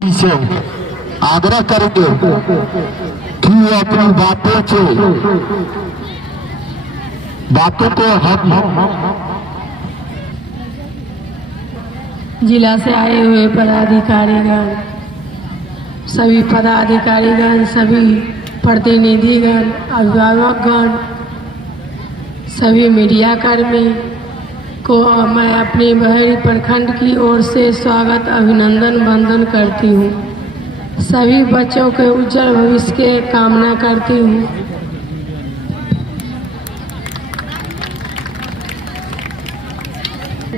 से आग्रह करेंगे कि वो अपनी बातों को हम जिला से आए हुए पदाधिकारीगण, सभी पदाधिकारीगण, सभी प्रतिनिधिगण, अभिभावकगण, सभी मीडिया कर्मी को मैं अपनी बहरी प्रखंड की ओर से स्वागत अभिनंदन वंदन करती हूँ। सभी बच्चों के उज्जवल भविष्य के कामना करती हूँ।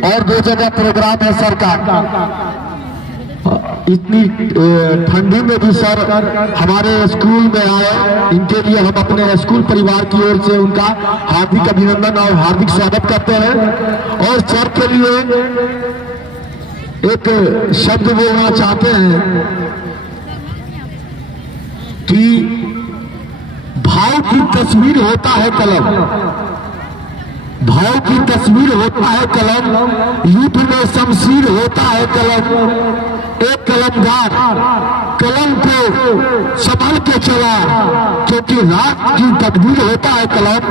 और 2 जगह प्रोग्राम है सरकार इतनी ठंडी में भी सर हमारे स्कूल में आए, इनके लिए हम अपने स्कूल परिवार की ओर से उनका हार्दिक अभिनंदन और हार्दिक स्वागत करते हैं। और सर के लिए एक शब्द बोलना चाहते हैं कि भाव की तस्वीर होता है कलम, भाव की तस्वीर होता है कलम, युद्ध में शमशीर होता है कलम। एक कलमगार कलम को संभल के चला, क्योंकि रात की तकदीर होता है कलम।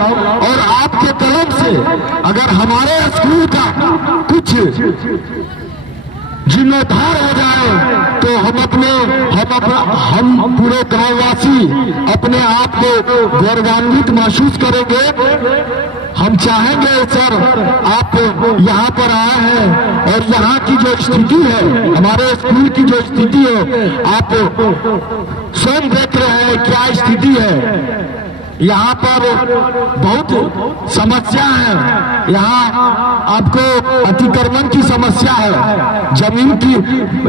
और आपके कलम से अगर हमारे स्कूल का कुछ जिम्मेदार हो जाए तो हम पूरे गांववासी अपने आप को गौरवान्वित महसूस करेंगे। हम चाहेंगे सर, आप यहाँ पर आए हैं और यहाँ की जो स्थिति है, हमारे स्कूल की जो स्थिति है, आप स्वयं देख रहे हैं क्या स्थिति है। यहाँ पर बहुत समस्या है, यहाँ आपको अतिक्रमण की समस्या है, जमीन की,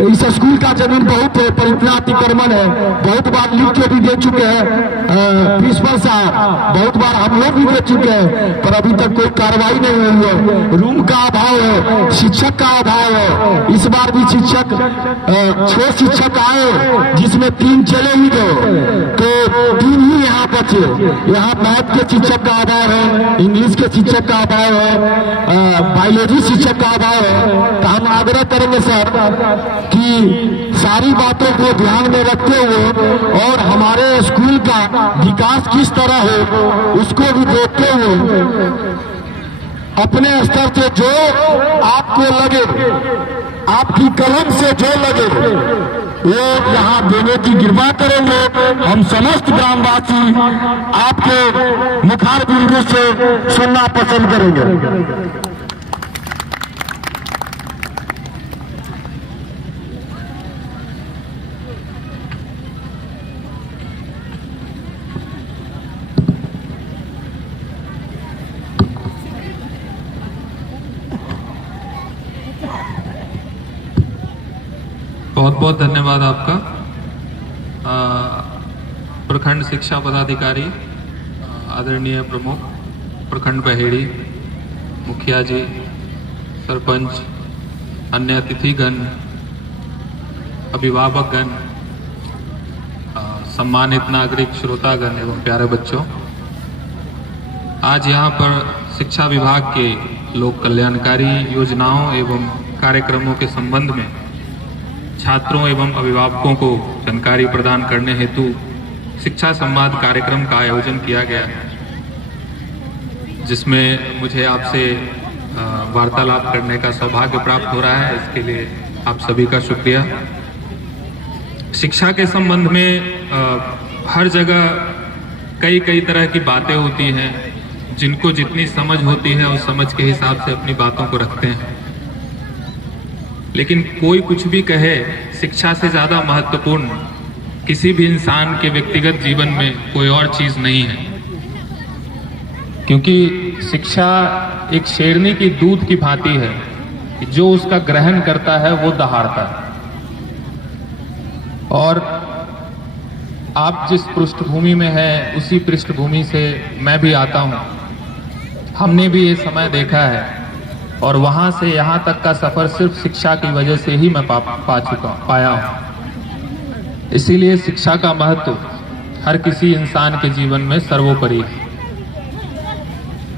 इस स्कूल का जमीन बहुत है पर इतना अतिक्रमण है। बहुत बार लिख के भी दे चुके हैं प्रिंसिपल साहब, बहुत बार हम लोग भी दे चुके हैं, पर अभी तक कोई कार्रवाई नहीं हुई है। रूम का अभाव है, शिक्षक का अभाव है। इस बार भी शिक्षक 6 शिक्षक आए जिसमें 3 चले ही गए, तो 3 ही यहाँ बचे। यहाँ मैथ के शिक्षक का अभाव है, इंग्लिश के शिक्षक का अभाव है, बायोलॉजी शिक्षक का अभाव है। तो हम आग्रह करेंगे सर कि सारी बातों को ध्यान में रखते हुए और हमारे स्कूल का विकास किस तरह हो उसको भी देखते हुए अपने स्तर से जो आपको लगे, आपकी कलम से जो लगे वो यहाँ देने की कृपा करेंगे। हम समस्त ग्रामवासी आपके मुखार बिंदु से सुनना पसंद करेंगे। बहुत बहुत धन्यवाद आपका। प्रखंड शिक्षा पदाधिकारी, आदरणीय प्रमुख प्रखंड बहेड़ी, मुखिया जी, सरपंच, अन्य अतिथिगण, अभिभावकगण, सम्मानित नागरिक, श्रोतागण एवं प्यारे बच्चों, आज यहाँ पर शिक्षा विभाग के लोक कल्याणकारी योजनाओं एवं कार्यक्रमों के संबंध में छात्रों एवं अभिभावकों को जानकारी प्रदान करने हेतु शिक्षा संवाद कार्यक्रम का आयोजन किया गया है, जिसमें मुझे आपसे वार्तालाप करने का सौभाग्य प्राप्त हो रहा है। इसके लिए आप सभी का शुक्रिया। शिक्षा के संबंध में हर जगह कई तरह की बातें होती हैं, जिनको जितनी समझ होती है उस समझ के हिसाब से अपनी बातों को रखते हैं। लेकिन कोई कुछ भी कहे, शिक्षा से ज्यादा महत्वपूर्ण किसी भी इंसान के व्यक्तिगत जीवन में कोई और चीज नहीं है, क्योंकि शिक्षा एक शेरनी की दूध की भांति है कि जो उसका ग्रहण करता है वो दहाड़ता है। और आप जिस पृष्ठभूमि में हैं उसी पृष्ठभूमि से मैं भी आता हूं। हमने भी ये समय देखा है और वहां से यहां तक का सफर सिर्फ शिक्षा की वजह से ही मैं पाया हूं। इसीलिए शिक्षा का महत्व हर किसी इंसान के जीवन में सर्वोपरि है।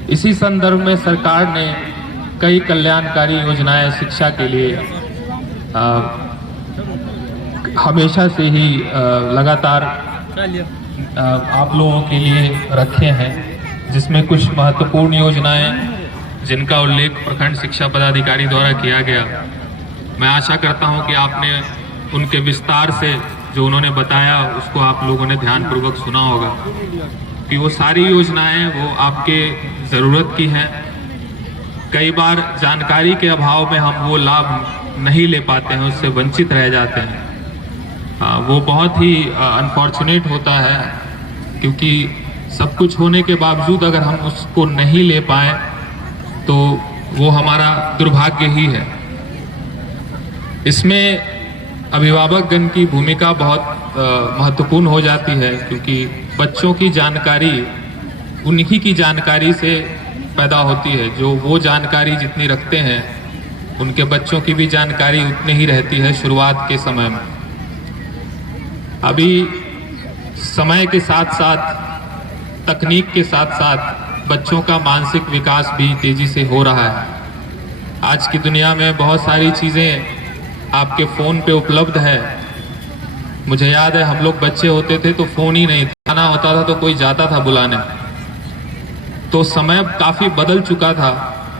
इसी संदर्भ में सरकार ने कई कल्याणकारी योजनाएं शिक्षा के लिए हमेशा से ही लगातार आप लोगों के लिए रखे हैं, जिसमें कुछ महत्वपूर्ण योजनाएं जिनका उल्लेख प्रखंड शिक्षा पदाधिकारी द्वारा किया गया। मैं आशा करता हूं कि आपने उनके विस्तार से जो उन्होंने बताया उसको आप लोगों ने ध्यानपूर्वक सुना होगा कि वो सारी योजनाएं वो आपके ज़रूरत की हैं। कई बार जानकारी के अभाव में हम वो लाभ नहीं ले पाते हैं, उससे वंचित रह जाते हैं। वो बहुत ही अनफॉर्चुनेट होता है, क्योंकि सब कुछ होने के बावजूद अगर हम उसको नहीं ले पाए तो वो हमारा दुर्भाग्य ही है। इसमें अभिभावकगण की भूमिका बहुत महत्वपूर्ण हो जाती है, क्योंकि बच्चों की जानकारी उन्हीं की जानकारी से पैदा होती है। जो वो जानकारी जितनी रखते हैं उनके बच्चों की भी जानकारी उतनी ही रहती है शुरुआत के समय में। अभी समय के साथ साथ, तकनीक के साथ साथ बच्चों का मानसिक विकास भी तेजी से हो रहा है। आज की दुनिया में बहुत सारी चीज़ें आपके फ़ोन पे उपलब्ध है। मुझे याद है हम लोग बच्चे होते थे तो फ़ोन ही नहीं था, आना होता था तो कोई जाता था बुलाने। तो समय काफ़ी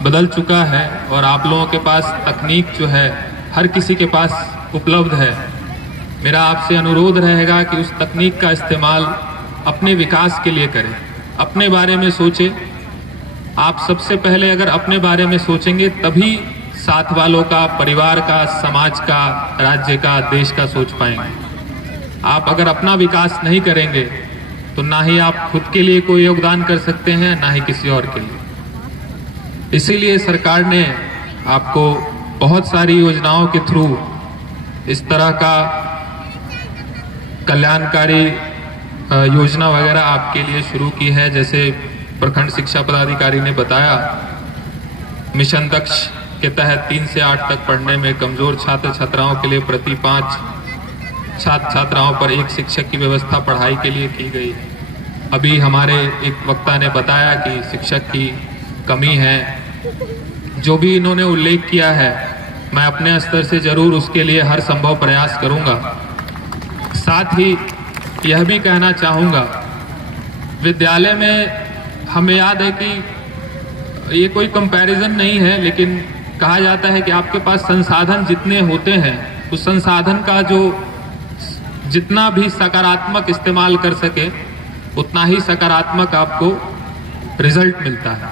बदल चुका है और आप लोगों के पास तकनीक जो है हर किसी के पास उपलब्ध है। मेरा आपसे अनुरोध रहेगा कि उस तकनीक का इस्तेमाल अपने विकास के लिए करें, अपने बारे में सोचें। आप सबसे पहले अगर अपने बारे में सोचेंगे तभी साथ वालों का, परिवार का, समाज का, राज्य का, देश का सोच पाएंगे। आप अगर अपना विकास नहीं करेंगे तो ना ही आप खुद के लिए कोई योगदान कर सकते हैं, ना ही किसी और के लिए। इसीलिए सरकार ने आपको बहुत सारी योजनाओं के थ्रू इस तरह का कल्याणकारी योजना वगैरह आपके लिए शुरू की है। जैसे प्रखंड शिक्षा पदाधिकारी ने बताया, मिशन दक्ष के तहत 3 से 8 तक पढ़ने में कमजोर छात्र छात्राओं के लिए प्रति 5 छात्र छात्राओं पर 1 शिक्षक की व्यवस्था पढ़ाई के लिए की गई। अभी हमारे एक वक्ता ने बताया कि शिक्षक की कमी है। जो भी इन्होंने उल्लेख किया है, मैं अपने स्तर से जरूर उसके लिए हर संभव प्रयास करूंगा। साथ ही यह भी कहना चाहूँगा, विद्यालय में हमें याद है कि ये कोई कंपैरिजन नहीं है, लेकिन कहा जाता है कि आपके पास संसाधन जितने होते हैं उस संसाधन का जो जितना भी सकारात्मक इस्तेमाल कर सके उतना ही सकारात्मक आपको रिजल्ट मिलता है,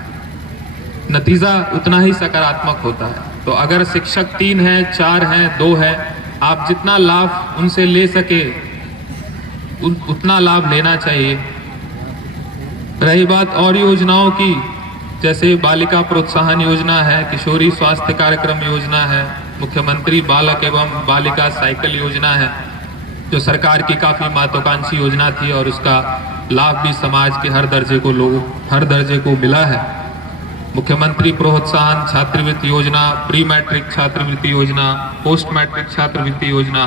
नतीजा उतना ही सकारात्मक होता है। तो अगर शिक्षक 3 हैं, 4 हैं, 2 हैं, आप जितना लाभ उनसे ले सके उतना लाभ लेना चाहिए। रही बात और योजनाओं की, जैसे बालिका प्रोत्साहन योजना है, किशोरी स्वास्थ्य कार्यक्रम योजना है, मुख्यमंत्री बालक एवं बालिका साइकिल योजना है, जो सरकार की काफ़ी महत्वाकांक्षी योजना थी और उसका लाभ भी समाज के हर दर्जे को मिला है। मुख्यमंत्री प्रोत्साहन छात्रवृत्ति योजना, प्री मैट्रिक छात्रवृत्ति योजना, पोस्ट मैट्रिक छात्रवृत्ति योजना,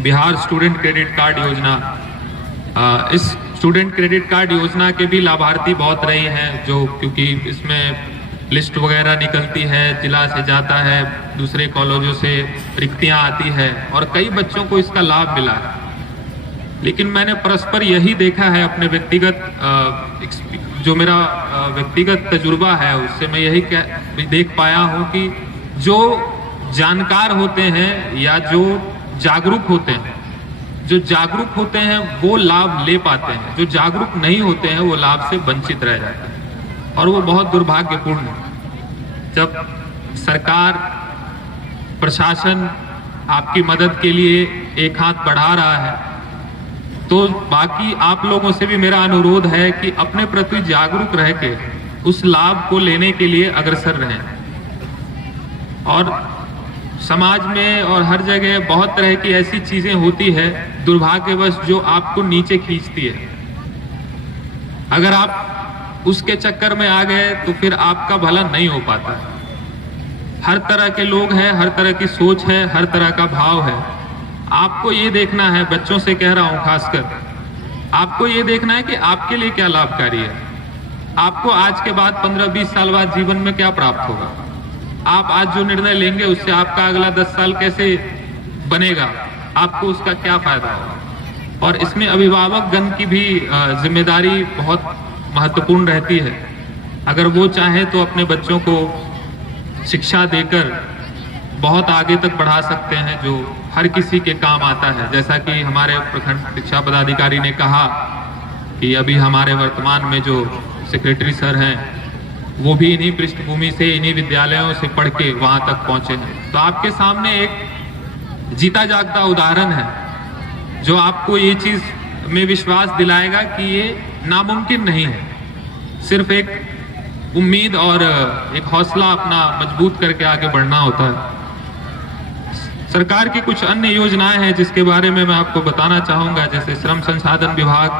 बिहार स्टूडेंट क्रेडिट कार्ड योजना। इस स्टूडेंट क्रेडिट कार्ड योजना के भी लाभार्थी बहुत रहे हैं, जो क्योंकि इसमें लिस्ट वगैरह निकलती है, जिला से जाता है, दूसरे कॉलेजों से रिक्तियां आती है और कई बच्चों को इसका लाभ मिला है। लेकिन मैंने परस्पर यही देखा है, अपने व्यक्तिगत जो मेरा व्यक्तिगत तजुर्बा है उससे मैं यही देख पाया हूँ कि जो जानकार होते हैं या जो जागरूक होते हैं वो लाभ ले पाते हैं, जो जागरूक नहीं होते हैं वो लाभ से वंचित रह जाते हैं और वो बहुत दुर्भाग्यपूर्ण है। जब सरकार, प्रशासन आपकी मदद के लिए एक हाथ बढ़ा रहा है तो बाकी आप लोगों से भी मेरा अनुरोध है कि अपने प्रति जागरूक रह के उस लाभ को लेने के लिए अग्रसर रहें। और समाज में और हर जगह बहुत तरह की ऐसी चीजें होती है दुर्भाग्यवश जो आपको नीचे खींचती है। अगर आप उसके चक्कर में आ गए तो फिर आपका भला नहीं हो पाता है। हर तरह के लोग हैं, हर तरह की सोच है, हर तरह का भाव है। आपको ये देखना है, बच्चों से कह रहा हूं खासकर, आपको ये देखना है कि आपके लिए क्या लाभकारी है। आपको आज के बाद 15-20 साल बाद जीवन में क्या प्राप्त होगा। आप आज जो निर्णय लेंगे उससे आपका अगला 10 साल कैसे बनेगा, आपको उसका क्या फायदा होगा। और इसमें अभिभावकगण की भी जिम्मेदारी बहुत महत्वपूर्ण रहती है। अगर वो चाहे तो अपने बच्चों को शिक्षा देकर बहुत आगे तक बढ़ा सकते हैं, जो हर किसी के काम आता है। जैसा कि हमारे प्रखंड शिक्षा पदाधिकारी ने कहा कि अभी हमारे वर्तमान में जो सेक्रेटरी सर हैं वो भी इन्हीं पृष्ठभूमि से, इन्हीं विद्यालयों से पढ़ के वहां तक पहुंचे हैं। तो आपके सामने एक जीता जागता उदाहरण है जो आपको ये चीज में विश्वास दिलाएगा कि ये नामुमकिन नहीं है। सिर्फ एक उम्मीद और एक हौसला अपना मजबूत करके आगे बढ़ना होता है। सरकार की कुछ अन्य योजनाएं हैं जिसके बारे में मैं आपको बताना चाहूंगा। जैसे श्रम संसाधन विभाग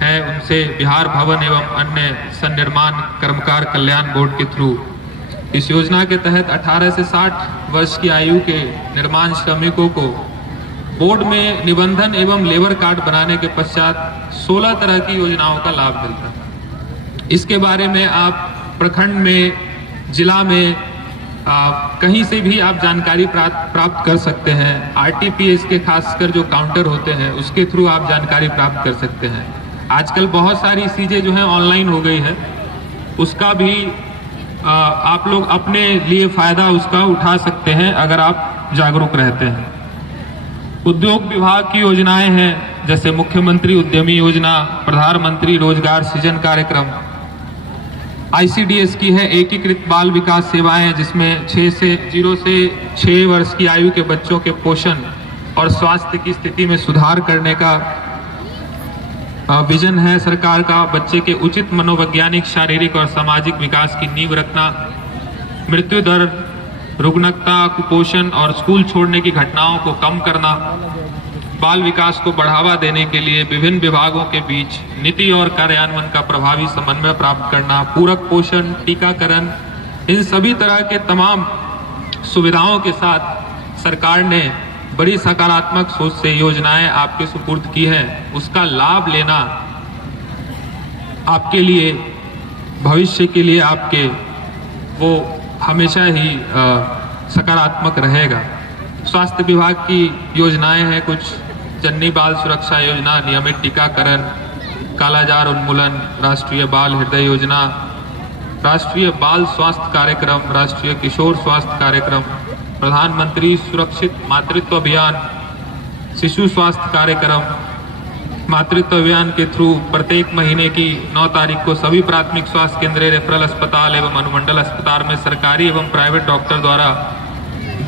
है, उनसे बिहार भवन एवं अन्य सन्निर्माण कर्मकार कल्याण बोर्ड के थ्रू इस योजना के तहत 18 से 60 वर्ष की आयु के निर्माण श्रमिकों को बोर्ड में निबंधन एवं लेबर कार्ड बनाने के पश्चात 16 तरह की योजनाओं का लाभ मिलता है। इसके बारे में आप प्रखंड में, जिला में कहीं से भी आप जानकारी प्राप्त कर सकते हैं। आरटीपीएस के खासकर जो काउंटर होते हैं उसके थ्रू आप जानकारी प्राप्त कर सकते हैं। आजकल बहुत सारी चीजें जो है ऑनलाइन हो गई है, उसका भी आप लोग अपने लिए फायदा उसका उठा सकते हैं अगर आप जागरूक रहते हैं। उद्योग विभाग की योजनाएं हैं, जैसे मुख्यमंत्री उद्यमी योजना, प्रधानमंत्री रोजगार सृजन कार्यक्रम। आईसीडीएस की है एकीकृत बाल विकास सेवाएं, जिसमें 0 से 6 वर्ष की आयु के बच्चों के पोषण और स्वास्थ्य की स्थिति में सुधार करने का विजन है सरकार का। बच्चे के उचित मनोवैज्ञानिक, शारीरिक और सामाजिक विकास की नींव रखना, मृत्यु दर, रुग्णता, कुपोषण और स्कूल छोड़ने की घटनाओं को कम करना, बाल विकास को बढ़ावा देने के लिए विभिन्न विभागों के बीच नीति और कार्यान्वयन का प्रभावी समन्वय प्राप्त करना, पूरक पोषण, टीकाकरण, इन सभी तरह के तमाम सुविधाओं के साथ सरकार ने बड़ी सकारात्मक सोच से योजनाएं आपके सुपुर्द की है। उसका लाभ लेना आपके लिए, भविष्य के लिए आपके, वो हमेशा ही सकारात्मक रहेगा। स्वास्थ्य विभाग की योजनाएं हैं कुछ, जननी बाल सुरक्षा योजना, नियमित टीकाकरण, कालाजार उन्मूलन, राष्ट्रीय बाल हृदय योजना, राष्ट्रीय बाल स्वास्थ्य कार्यक्रम, राष्ट्रीय किशोर स्वास्थ्य कार्यक्रम, प्रधानमंत्री सुरक्षित मातृत्व अभियान, शिशु स्वास्थ्य कार्यक्रम। मातृत्व अभियान के थ्रू प्रत्येक महीने की 9 तारीख को सभी प्राथमिक स्वास्थ्य केंद्र, रेफरल अस्पताल एवं अनुमंडल अस्पताल में सरकारी एवं प्राइवेट डॉक्टर द्वारा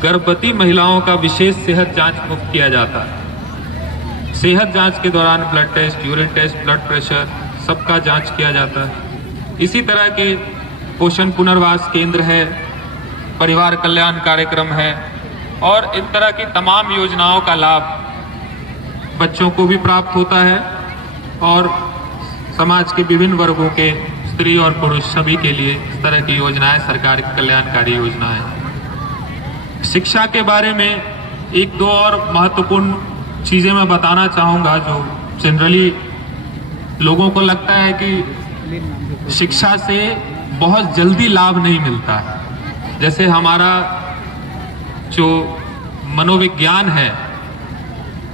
गर्भवती महिलाओं का विशेष सेहत जांच मुफ्त किया जाता है। सेहत जांच के दौरान blood test, urine test, blood pressure, सबका जांच किया जाता है। इसी तरह के पोषण पुनर्वास केंद्र है, परिवार कल्याण कार्यक्रम है, और इन तरह की तमाम योजनाओं का लाभ बच्चों को भी प्राप्त होता है और समाज के विभिन्न वर्गों के, स्त्री और पुरुष सभी के लिए इस तरह की योजनाएं सरकार की कल्याणकारी योजनाएं। शिक्षा के बारे में 1-2 और महत्वपूर्ण चीजें मैं बताना चाहूंगा जो जनरली लोगों को लगता है कि शिक्षा से बहुत जल्दी लाभ नहीं मिलता है। जैसे हमारा जो मनोविज्ञान है,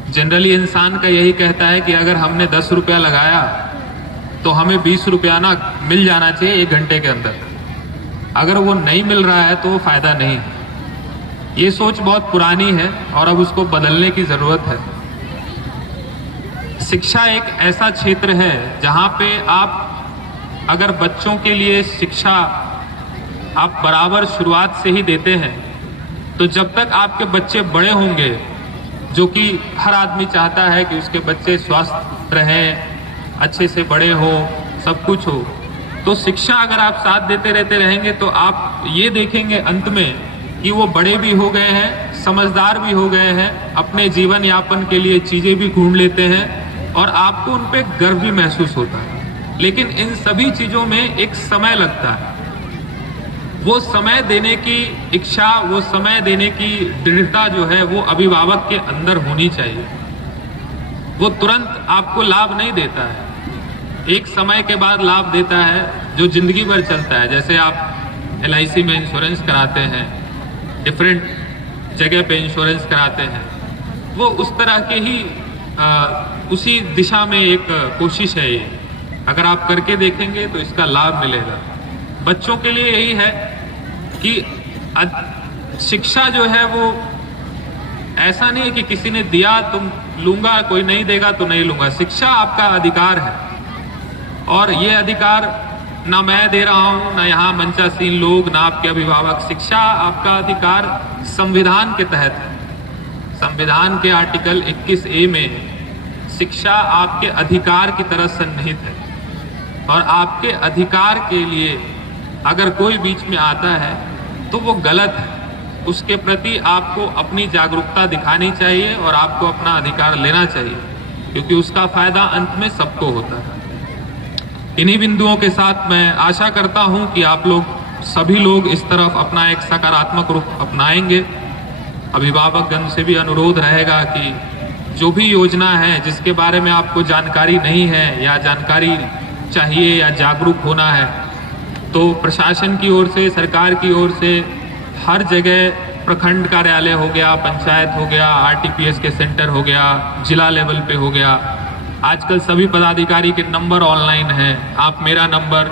जनरली इंसान का यही कहता है कि अगर हमने 10 रुपया लगाया तो हमें 20 रुपया ना मिल जाना चाहिए 1 घंटे के अंदर। अगर वो नहीं मिल रहा है तो वो फायदा नहीं है। ये सोच बहुत पुरानी है और अब उसको बदलने की जरूरत है। शिक्षा एक ऐसा क्षेत्र है जहां पे आप अगर बच्चों के लिए शिक्षा आप बराबर शुरुआत से ही देते हैं तो जब तक आपके बच्चे बड़े होंगे, जो कि हर आदमी चाहता है कि उसके बच्चे स्वस्थ रहें, अच्छे से बड़े हो, सब कुछ हो, तो शिक्षा अगर आप साथ देते रहते रहेंगे तो आप ये देखेंगे अंत में कि वो बड़े भी हो गए हैं, समझदार भी हो गए हैं, अपने जीवन यापन के लिए चीजें भी ढूंढ लेते हैं और आपको उन पे गर्व भी महसूस होता है। लेकिन इन सभी चीजों में एक समय लगता है। वो समय देने की इच्छा, वो समय देने की दृढ़ता जो है वो अभिभावक के अंदर होनी चाहिए। वो तुरंत आपको लाभ नहीं देता है, एक समय के बाद लाभ देता है जो जिंदगी भर चलता है। जैसे आप LIC में इंश्योरेंस कराते हैं, डिफरेंट जगह पे इंश्योरेंस कराते हैं, वो उस तरह के ही उसी दिशा में एक कोशिश है ये। अगर आप करके देखेंगे तो इसका लाभ मिलेगा। बच्चों के लिए यही है कि शिक्षा जो है वो ऐसा नहीं है कि किसी ने दिया तुम लूंगा, कोई नहीं देगा तो नहीं लूंगा। शिक्षा आपका अधिकार है और ये अधिकार ना मैं दे रहा हूं, ना यहाँ मंचासीन लोग, ना आपके अभिभावक। शिक्षा आपका अधिकार संविधान के तहत है। संविधान के आर्टिकल 21A में शिक्षा आपके अधिकार की तरह सन्निहित है और आपके अधिकार के लिए अगर कोई बीच में आता है तो वो गलत है। उसके प्रति आपको अपनी जागरूकता दिखानी चाहिए और आपको अपना अधिकार लेना चाहिए, क्योंकि उसका फायदा अंत में सबको होता है। इन्हीं बिंदुओं के साथ मैं आशा करता हूं कि आप लोग सभी लोग इस तरफ अपना एक सकारात्मक रुख अपनाएंगे। अभिभावकगण से भी अनुरोध रहेगा कि जो भी योजना है जिसके बारे में आपको जानकारी नहीं है या जानकारी चाहिए या जागरूक होना है, तो प्रशासन की ओर से, सरकार की ओर से हर जगह प्रखंड कार्यालय हो गया, पंचायत हो गया, आरटीपीएस के सेंटर हो गया, जिला लेवल पे हो गया, आजकल सभी पदाधिकारी के नंबर ऑनलाइन है। आप मेरा नंबर,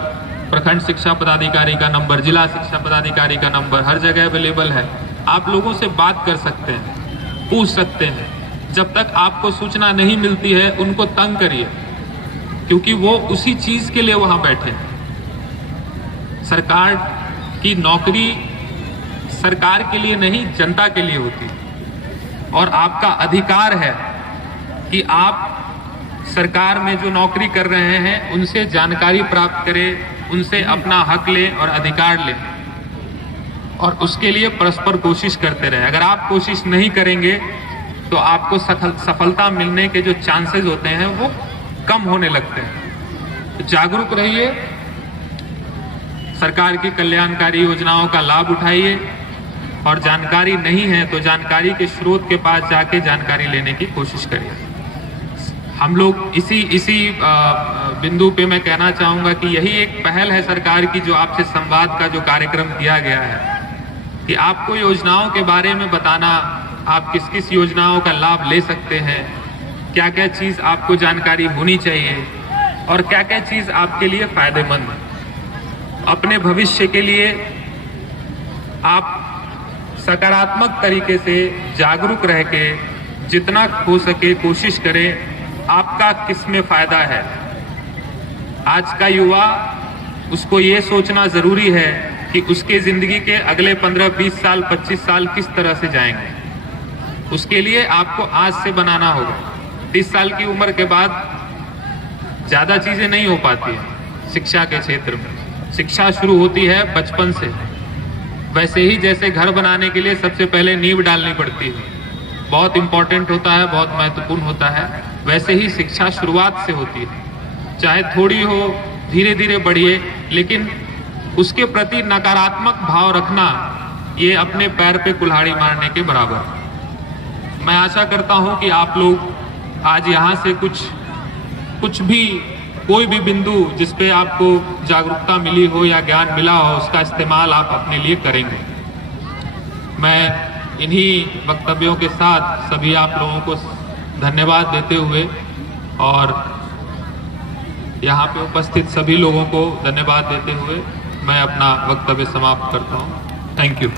प्रखंड शिक्षा पदाधिकारी का नंबर, जिला शिक्षा पदाधिकारी का नंबर हर जगह अवेलेबल है। आप लोगों से बात कर सकते हैं, पूछ सकते हैं। जब तक आपको सूचना नहीं मिलती है उनको तंग करिए, क्योंकि वो उसी चीज के लिए वहां बैठे हैं। सरकार की नौकरी सरकार के लिए नहीं, जनता के लिए होती है और आपका अधिकार है कि आप सरकार में जो नौकरी कर रहे हैं उनसे जानकारी प्राप्त करें, उनसे अपना हक लें और अधिकार लें और उसके लिए परस्पर कोशिश करते रहें। अगर आप कोशिश नहीं करेंगे तो आपको सफलता मिलने के जो चांसेस होते हैं वो कम होने लगते हैं। तो जागरूक रहिए, सरकार की कल्याणकारी योजनाओं का लाभ उठाइए और जानकारी नहीं है तो जानकारी के स्रोत के पास जाके जानकारी लेने की कोशिश करिए। हम लोग इसी बिंदु पे मैं कहना चाहूंगा कि यही एक पहल है सरकार की, जो आपसे संवाद का जो कार्यक्रम किया गया है कि आपको योजनाओं के बारे में बताना, आप किस किस योजनाओं का लाभ ले सकते हैं, क्या क्या चीज आपको जानकारी होनी चाहिए और क्या क्या चीज आपके लिए फायदेमंद है। अपने भविष्य के लिए आप सकारात्मक तरीके से जागरूक रह के जितना हो सके कोशिश करें। आपका किस में फायदा है। आज का युवा, उसको ये सोचना जरूरी है कि उसके जिंदगी के अगले 15, 20 साल, 25 साल किस तरह से जाएंगे। उसके लिए आपको आज से बनाना होगा। 30 साल की उम्र के बाद ज्यादा चीजें नहीं हो पाती है शिक्षा के क्षेत्र में। शिक्षा शुरू होती है बचपन से। वैसे ही जैसे घर बनाने के लिए सबसे पहले नींव डालनी पड़ती है, बहुत इंपॉर्टेंट होता है, बहुत महत्वपूर्ण होता है, वैसे ही शिक्षा शुरुआत से होती है। चाहे थोड़ी हो, धीरे धीरे बढ़िए, लेकिन उसके प्रति नकारात्मक भाव रखना ये अपने पैर पे कुल्हाड़ी मारने के बराबर। मैं आशा करता हूं कि आप लोग आज यहाँ से कुछ भी, कोई भी बिंदु जिस पे आपको जागरूकता मिली हो या ज्ञान मिला हो, उसका इस्तेमाल आप अपने लिए करेंगे। मैं इन्हीं वक्तव्यों के साथ सभी आप लोगों को धन्यवाद देते हुए और यहाँ पे उपस्थित सभी लोगों को धन्यवाद देते हुए मैं अपना वक्तव्य समाप्त करता हूँ। Thank you.